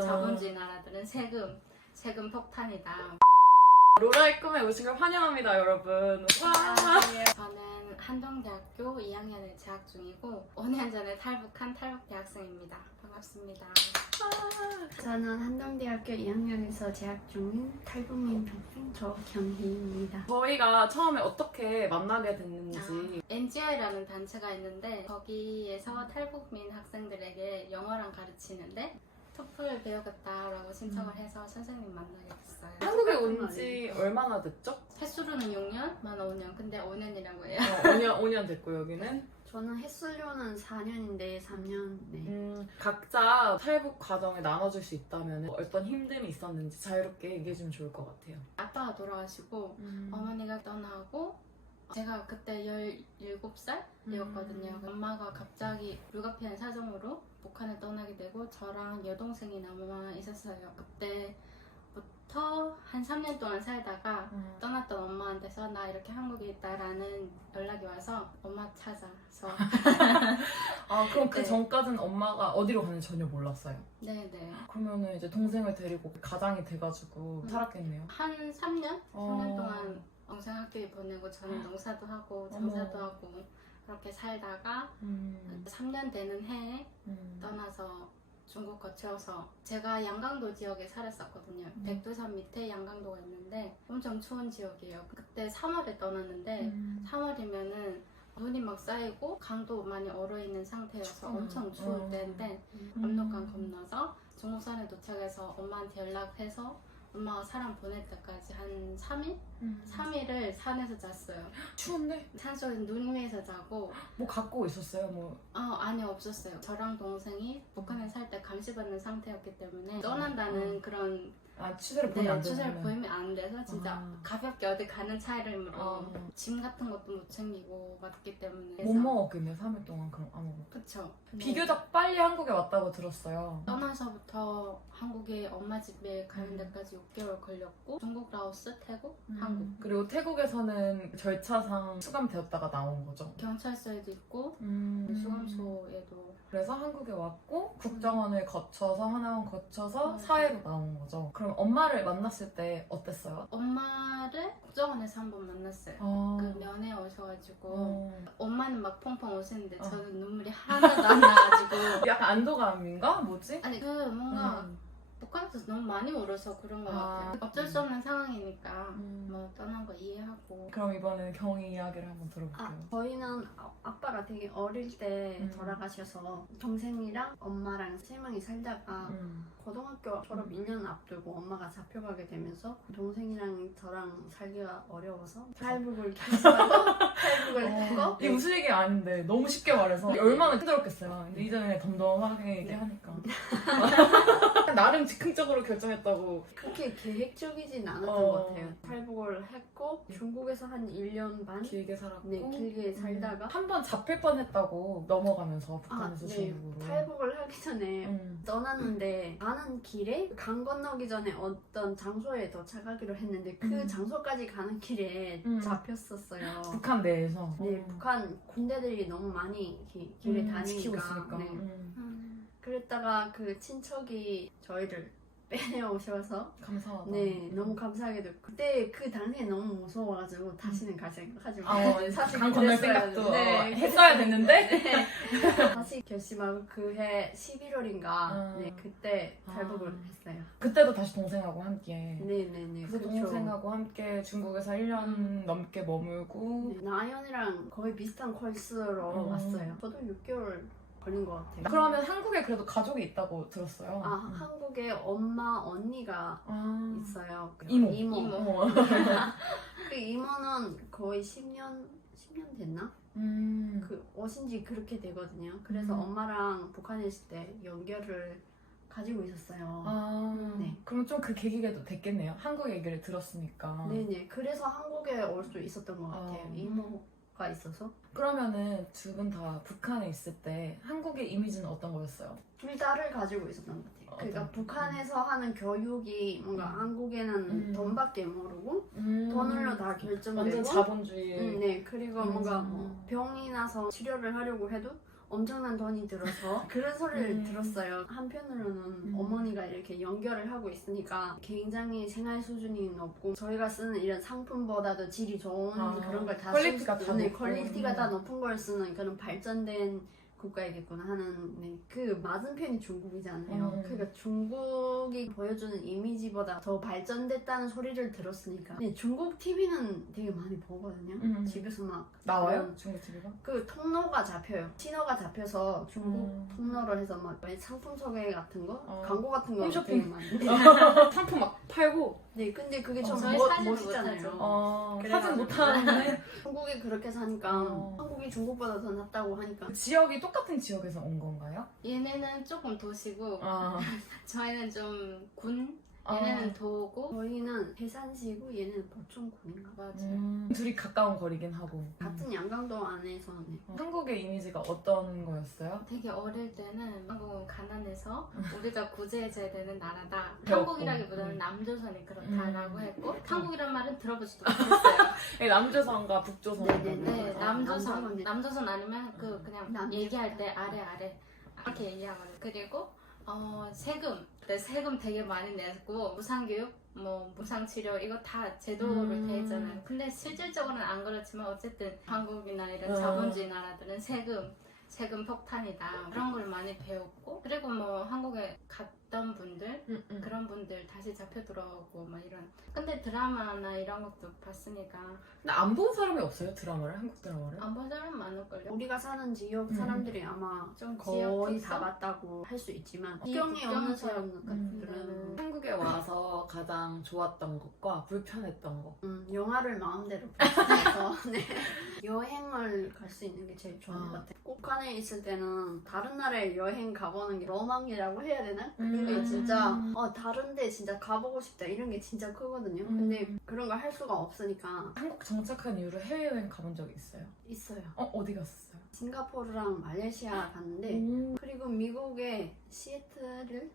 자본주의 나라들은 세금 폭탄이다. 로라의 꿈에 오신 걸 환영합니다, 여러분. 와! 저는 한동대학교 2학년에 재학 중이고 5년 전에 탈북한 탈북 대학생입니다. 반갑습니다. 저는 한동대학교 2학년에서 재학 중인 탈북민 학생 조경희입니다. 저희가 처음에 어떻게 만나게 됐는지. NGI라는 단체가 있는데 거기에서 탈북민 학생들에게 영어랑 가르치는데 토플 배우겠다라고 신청을 해서 선생님 만나게 됐어요. 한국에 온 지 얼마나 됐죠? 횟수로는 6년, 만 5년. 근데 5년이라고 해요. 5년 됐고, 여기는. 저는 횟수로는 4년인데 3년. 네. 각자 탈북 과정을 나눠줄 수 있다면 어떤 힘듦이 있었는지 자유롭게 얘기해주면 좋을 것 같아요. 아빠가 돌아가시고 어머니가 떠나고 제가 그때 17살이었거든요. 엄마가 갑자기 불가피한 사정으로 북한을 떠나게 되고 저랑 여동생이 남아 있었어요. 그때부터 한 3년 동안 살다가 떠났던 엄마한테서 나 이렇게 한국에 있다라는 연락이 와서 엄마 찾아서 아, 그럼 그 네. 전까지는 엄마가 어디로 가는지 전혀 몰랐어요. 네네. 그러면은 이제 동생을 데리고 가장이 돼가지고 살았겠네요. 한 3년? 3년 어. 동안 엉생학교에 보내고 저는 농사도 하고 장사도 하고 그렇게 살다가 3년 되는 해에 떠나서 중국 거쳐서 제가 양강도 지역에 살았었거든요. 백두산 밑에 양강도가 있는데 엄청 추운 지역이에요. 그때 3월에 떠났는데 3월이면은 눈이 막 쌓이고 강도 많이 얼어있는 상태여서 엄청 추울 때인데 압록강 건너서 중국산에 도착해서 엄마한테 연락해서 엄마가 사람 보낼 때까지 한 3일? 3일을 산에서 잤어요. 추운데? 산속에 눈 위에서 자고 뭐 갖고 있었어요? 뭐. 아니 없었어요. 저랑 동생이 북한에 살 때 감시받는 상태였기 때문에 떠난다는 그런 추세를 보면 안 추세를 되는. 보이면 안 돼서 진짜 가볍게 어디 가는 차이름으로 짐 같은 것도 못 챙기고 왔기 때문에 못 먹었겠네요, 3일 동안 그럼 아무것도. 그쵸. 비교적 빨리 한국에 왔다고 들었어요. 떠나서부터 한국에 엄마 집에 가는 데까지 6개월 걸렸고 중국, 라오스, 태국, 한국 그리고 태국에서는 절차상 수감되었다가 나온 거죠. 경찰서에도 있고 수감소에도 그래서 한국에 왔고 국정원을 거쳐서 하나원 거쳐서 맞아. 사회로 나온 거죠. 그럼 엄마를 만났을 때 어땠어요? 엄마를 국정원에서 한 번 만났어요. 그 면회 오셔가지고 엄마는 막 펑펑 우시는데 저는 눈물이 하나도 안 나가지고 약간 안도감인가? 뭐지? 아니 그 뭔가 북한에서 너무 많이 울어서 그런 것 같아요. 어쩔 수 없는 상황이니까 뭐 떠난 거 이해하고. 그럼 이번에는 경희 이야기를 한번 들어볼게요. 저희는 아빠가 되게 어릴 때 돌아가셔서 동생이랑 엄마랑 3명이 살다가 고등학교 졸업 2년 앞두고 엄마가 잡혀가게 되면서 동생이랑 저랑 살기가 어려워서 탈북을 계속하고 탈북을 했고 이게 무슨 얘기 아닌데 너무 쉽게 말해서 얼마나 힘들었겠어요. 근데 이전에 덤덤하게 얘기하니까 나름 즉흥적으로 결정했다고. 그렇게 계획적이진 않았던 어. 것 같아요. 탈북을 했고 중국에서 한 1년 반 길게 살았고 네, 길게 살다가 한 번 잡힐 뻔했다고 넘어가면서 북한에서 네, 중국으로. 탈북을 하기 전에 떠났는데 가는 길에 강 건너기 전에 어떤 장소에 도착하기로 했는데 그 장소까지 가는 길에 잡혔었어요. 북한 내에서. 네, 북한 군대들이 너무 많이 길에 지키고 다니니까. 있으니까. 네. 그랬다가 그 친척이 저희를 빼내오셔서 감사하다. 네, 너무 감사하게도 그때 그 당시에 너무 무서워가지고 다시는 갈 생각하지 아, 못했어요. 사실 강 건널 그랬어야 생각도 네. 했어야 됐는데. 네. 다시 결심하고 그해 11월인가 네, 그때 탈북을 했어요. 그때도 다시 동생하고 함께. 네네네. 그래서 동생하고 함께 중국에서 1년 넘게 머물고. 네, 나연이랑 거의 비슷한 코스로 왔어요. 저도 6개월 걸린 것 같아요. 그러면 한국에 그래도 가족이 있다고 들었어요. 한국에 엄마, 언니가 있어요. 이모. 이모. 그 이모는 거의 10년 됐나? 그 오신 지 그렇게 되거든요. 그래서 엄마랑 북한에 있을 때 연결을 가지고 있었어요. 네. 그럼 좀 그 계기가 됐겠네요. 한국 얘기를 들었으니까. 네네. 그래서 한국에 올 수 있었던 것 같아요. 이모가 있어서. 그러면은 두 분 다 북한에 있을 때 한국의 이미지는 어떤 거였어요? 둘 다를 가지고 있었던 것 같아요. 그러니까 어떤? 북한에서 하는 교육이 뭔가 한국에는 돈밖에 모르고 돈으로 다 결정되고 완전 자본주의. 네. 그리고 뭔가 뭐 병이 나서 치료를 하려고 해도 엄청난 돈이 들어서 그런 소리를 들었어요. 한편으로는 어머니가 이렇게 연결을 하고 있으니까 굉장히 생활 수준이 높고 저희가 쓰는 이런 상품보다도 질이 좋은 그런 걸 다 퀄리티가 다 높고. 퀄리티가 다 높은 걸 쓰는 그런 발전된 국가이겠구나 하는 그 맞은편이 중국이잖아요. 그러니까 중국이 보여주는 이미지보다 더 발전됐다는 소리를 들었으니까. 근데 중국 TV는 되게 많이 보거든요. 집에서 막 나와요? 중국 TV가? 그 통로가 잡혀요. 신호가 잡혀서 중국 통로로 해서 막 상품 소개 같은 거, 광고 같은 거 홈쇼핑. 되게 많이. 상품 막 팔고. 네, 근데 그게 좀 저희 사진을 멋있잖아요. 못하죠. 사진 못하는데 중국이 그렇게 사니까 한국이 중국보다 더 낫다고 하니까. 지역이 똑같은 지역에서 온 건가요? 얘네는 조금 도시고 아, 저희는 좀 군, 얘네는 도고. 저희는 해산시고 얘는 보충군인가. 맞아요. 둘이 가까운 거리긴 하고. 같은 양강도 안에서는. 한국의 이미지가 어떤 거였어요? 되게 어릴 때는 한국은 가난해서 우리가 구제해줘야 되는 나라다. 배웠고. 한국이라기보다는 남조선이 그렇다라고 했고 한국이란 말은 들어보지도 못했어요. 남조선과 북조선. 네네네. 네, 남조선 아니면 그 그냥 남조선. 얘기할 때 아래 이렇게 얘기하거든요. 그리고 세금. 네, 세금 되게 많이 내고 무상교육, 뭐 무상치료 이거 다 제도로 돼 있잖아요. 근데 실질적으로는 안 그렇지만 어쨌든 한국이나 이런 자본주의 나라들은 세금 폭탄이다 그런 걸 많이 배웠고 그리고 뭐 한국에 갔던 분들 그런 분들 다시 잡혀 들어오고 막 이런. 근데 드라마나 이런 것도 봤으니까 근데 안 본 사람이 없어요? 드라마를? 한국 드라마를? 안 본 사람 많을걸요? 우리가 사는 지역 사람들이 아마 좀 거의 지역 다 특성? 봤다고 할 수 있지만 이 국경이 국경 없는 사람 사람들은 한국에 와서 가장 좋았던 것과 불편했던 거. 영화를 마음대로 볼 수 있어서 네. 여행을 갈 수 있는 게 제일 좋은 것 같아요. 북한에 있을 때는 다른 나라에 여행 가보는 게 로망이라고 해야 되나? 그게 진짜 다른데 진짜 가보고 싶다 이런 게 진짜 크거든요. 근데 그런 걸 할 수가 없으니까 한국 정착한 이후로 해외여행 가본 적이 있어요? 있어요. 어디 갔었어요? 싱가포르랑 말레이시아 갔는데 그리고 미국의 시애틀을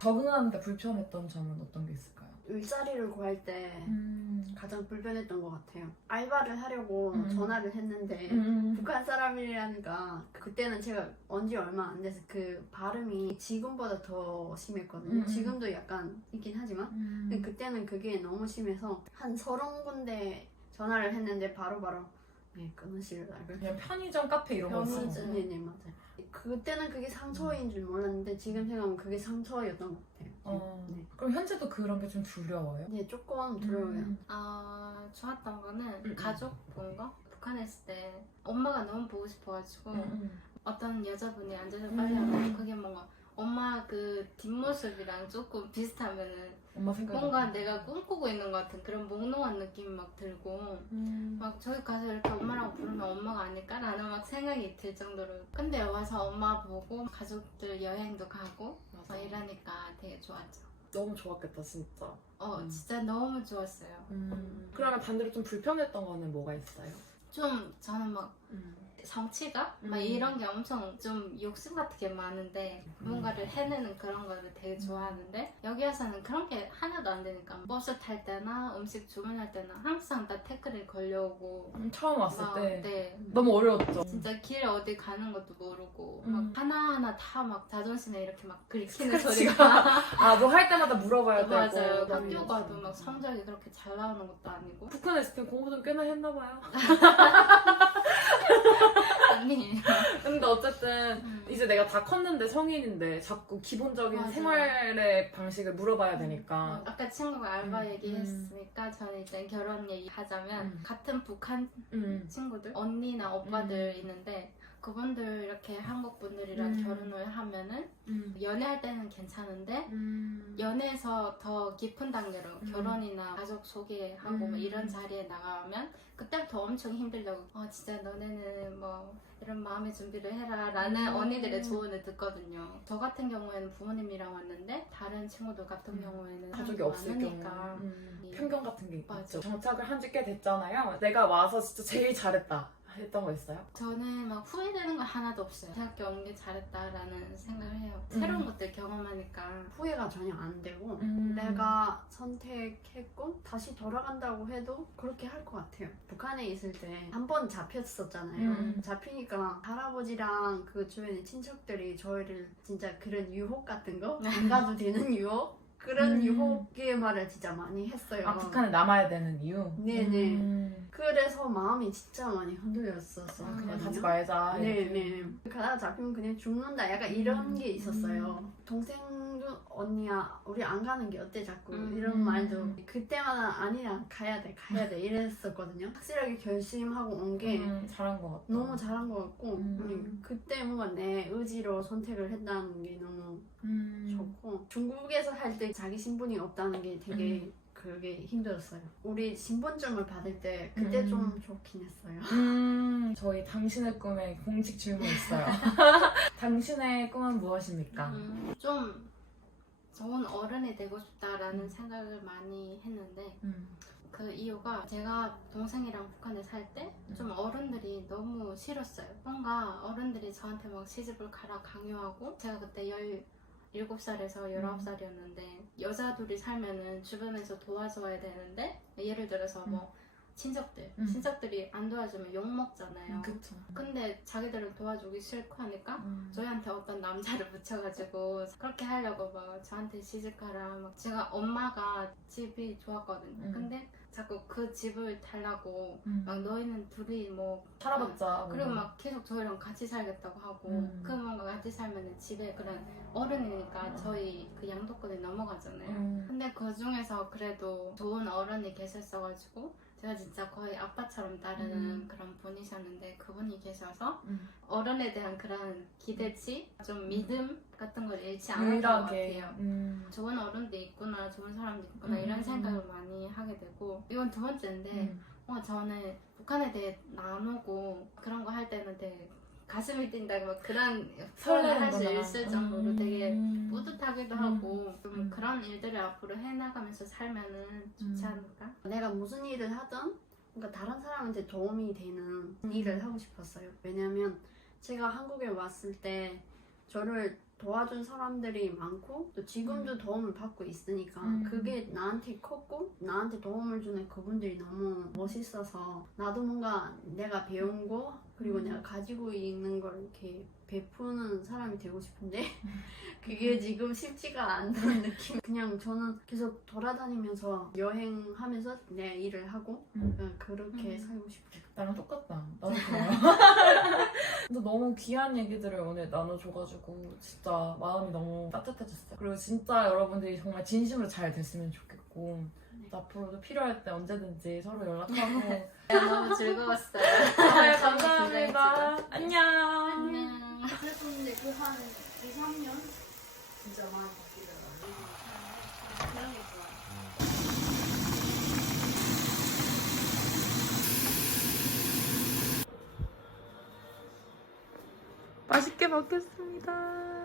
적응하는데 불편했던 점은 어떤 게 있을까요? 일자리를 구할 때 가장 불편했던 것 같아요. 알바를 하려고 전화를 했는데 북한 사람이라니까 그때는 제가 온 지 얼마 안 돼서 그 발음이 지금보다 더 심했거든요. 지금도 약간 있긴 하지만 근데 그때는 그게 너무 심해서 한 30군데 전화를 했는데 바로바로 네, 끊으시더라고요. 그냥 편의점, 카페 이런 거 있어요? 네네 맞아요. 그때는 그게 상처인 줄 몰랐는데 지금 생각하면 그게 상처였던 것 같아요. 네. 그럼 현재도 그런 게 좀 두려워요? 네, 조금 두려워요. 좋았던 거는 가족 본 거? 북한에 있을 때 엄마가 너무 보고 싶어가지고 어떤 여자분이 앉아서 빨리하고 그게 뭔가 엄마 그 뒷모습이랑 조금 비슷하면은 엄마 생각 뭔가 내가 꿈꾸고 있는 것 같은 그런 몽롱한 느낌이 막 들고 막 저기 가서 이렇게 엄마라고 부르면 엄마가 아닐까? 라는 막 생각이 들 정도로. 근데 와서 엄마 보고 가족들 여행도 가고 막 이러니까 되게 좋았죠. 너무 좋았겠다 진짜. 진짜 너무 좋았어요. 그러면 반대로 좀 불편했던 거는 뭐가 있어요? 좀 저는 막 성취감? 막 이런 게 엄청 좀 욕심 같은 게 많은데 뭔가를 해내는 그런 거를 되게 좋아하는데 여기 와서는 그런 게 하나도 안 되니까 버스 탈 때나 음식 주문할 때나 항상 다 태클이 걸려오고 처음 왔을 막, 때 네. 너무 어려웠죠. 진짜 길에 어디 가는 것도 모르고 막 하나하나 다 막 자존심에 이렇게 막 긁히는 소리가 뭐 할 때마다 물어봐야 되고. 맞아요. 학교 가도 막 성적이 그렇게 잘 나오는 것도 아니고 북한에 있을 때 공부 좀 꽤나 했나봐요. 아니에요. 근데 어쨌든 이제 내가 다 컸는데 성인인데 자꾸 기본적인 맞아요. 생활의 방식을 물어봐야 되니까. 아까 친구가 알바 얘기했으니까 저는 일단 결혼 얘기하자면 같은 북한 친구들 언니나 오빠들 있는데 그분들 이렇게 한국 분들이랑 결혼을 하면은 연애할 때는 괜찮은데 연애에서 더 깊은 단계로 결혼이나 가족 소개하고 뭐 이런 자리에 나가면 그때부터 엄청 힘들다고 진짜 너네는 뭐 이런 마음의 준비를 해라 라는 언니들의 조언을 듣거든요. 저 같은 경우에는 부모님이랑 왔는데 다른 친구들 같은 경우에는 가족이 없을 많으니까 편견 같은 게 있죠. 맞아. 정착을 한 지 꽤 됐잖아요. 내가 와서 진짜 제일 잘했다 했던 거 있어요? 저는 막 후회되는 거 하나도 없어요. 대학교 온 게 잘했다라는 생각을 해요. 새로운 것들 경험하니까. 후회가 전혀 안 되고 내가 선택했고 다시 돌아간다고 해도 그렇게 할 것 같아요. 북한에 있을 때 한 번 잡혔었잖아요. 잡히니까 할아버지랑 그 주변의 친척들이 저희를 진짜 그런 유혹 같은 거 안 가도 되는 유혹? 그런 유혹의 말을 진짜 많이 했어요. 아, 북한에 남아야 되는 이유? 네네. 그래서 마음이 진짜 많이 흔들렸었어요. 그냥 가지 말자. 네네. 가다가 잡히면 그냥 죽는다. 약간 이런 게 있었어요. 동생도 언니야 우리 안 가는 게 어때 자꾸 이런 말도 그때마다 아니야 가야 돼 이랬었거든요. 확실하게 결심하고 온 게 잘한 것 같아. 너무 잘한 것 같고 그때 뭔가 내 의지로 선택을 했다는 게 너무 좋고 중국에서 할 때 자기 신분이 없다는 게 되게 그게 힘들었어요. 우리 신분증을 받을 때 그때 좀 좋긴 했어요. 저희 당신의 꿈에 공식 질문 있어요. 당신의 꿈은 무엇입니까? 좀 좋은 어른이 되고 싶다라는 생각을 많이 했는데 그 이유가 제가 동생이랑 북한에 살 때 좀 어른들이 너무 싫었어요. 뭔가 어른들이 저한테 막 시집을 가라 강요하고 제가 그때 17살에서 19살이었는데 여자 둘이 살면은 주변에서 도와줘야 되는데 예를 들어서 뭐 친척들이 안 도와주면 욕 먹잖아요. 그쵸. 근데 자기들은 도와주기 싫고 하니까 저희한테 어떤 남자를 붙여가지고 그렇게 하려고 막 저한테 시집가라 막 제가 엄마가 집이 좋았거든요. 근데 자꾸 그 집을 달라고 막 너희는 둘이 뭐 살아봤자 그리고 막 계속 저희랑 같이 살겠다고 하고 그 뭔가 같이 살면 집에 그런 어른이니까 저희 그 양도권이 넘어가잖아요. 근데 그 중에서 그래도 좋은 어른이 계셨어가지고 제가 진짜 거의 아빠처럼 따르는 그런 분이셨는데 그분이 계셔서 어른에 대한 그런 기대치, 좀 믿음 같은 걸 잃지 않았던 것 같아요. 좋은 어른도 있구나, 좋은 사람도 있구나 이런 생각을 많이 하게 되고 이건 두 번째인데 저는 북한에 대해 나누고 그런 거 할 때는 되게 가슴이 뛴다고 막 그런 표현을 할 수 있을 정도로 되게 뿌듯하기도 하고 좀 그런 일들을 앞으로 해나가면서 살면은 좋지 않을까? 내가 무슨 일을 하든 그러니까 다른 사람한테 도움이 되는 일을 하고 싶었어요. 왜냐면 제가 한국에 왔을 때 저를 도와준 사람들이 많고 또 지금도 도움을 받고 있으니까 그게 나한테 컸고 나한테 도움을 주는 그분들이 너무 멋있어서 나도 뭔가 내가 배운 거 그리고 내가 가지고 있는 걸 이렇게 베푸는 사람이 되고 싶은데 그게 지금 쉽지가 않다는 느낌. 그냥 저는 계속 돌아다니면서 여행하면서 내 일을 하고 그렇게 살고 싶어요. 나랑 똑같다. 나도 그래요. 근데 너무 귀한 얘기들을 오늘 나눠줘가지고 진짜 마음이 너무 따뜻해졌어요. 그리고 진짜 여러분들이 정말 진심으로 잘 됐으면 좋겠고 앞으로도 필요할 때 언제든지 서로 연락하고 너무 즐거웠어요. 네, 감사합니다. 안녕. 안녕. 근데 그 한 2, 3년 진짜 많이 바뀌더라고요. 그런 게 좋아요. 맛있게 먹겠습니다.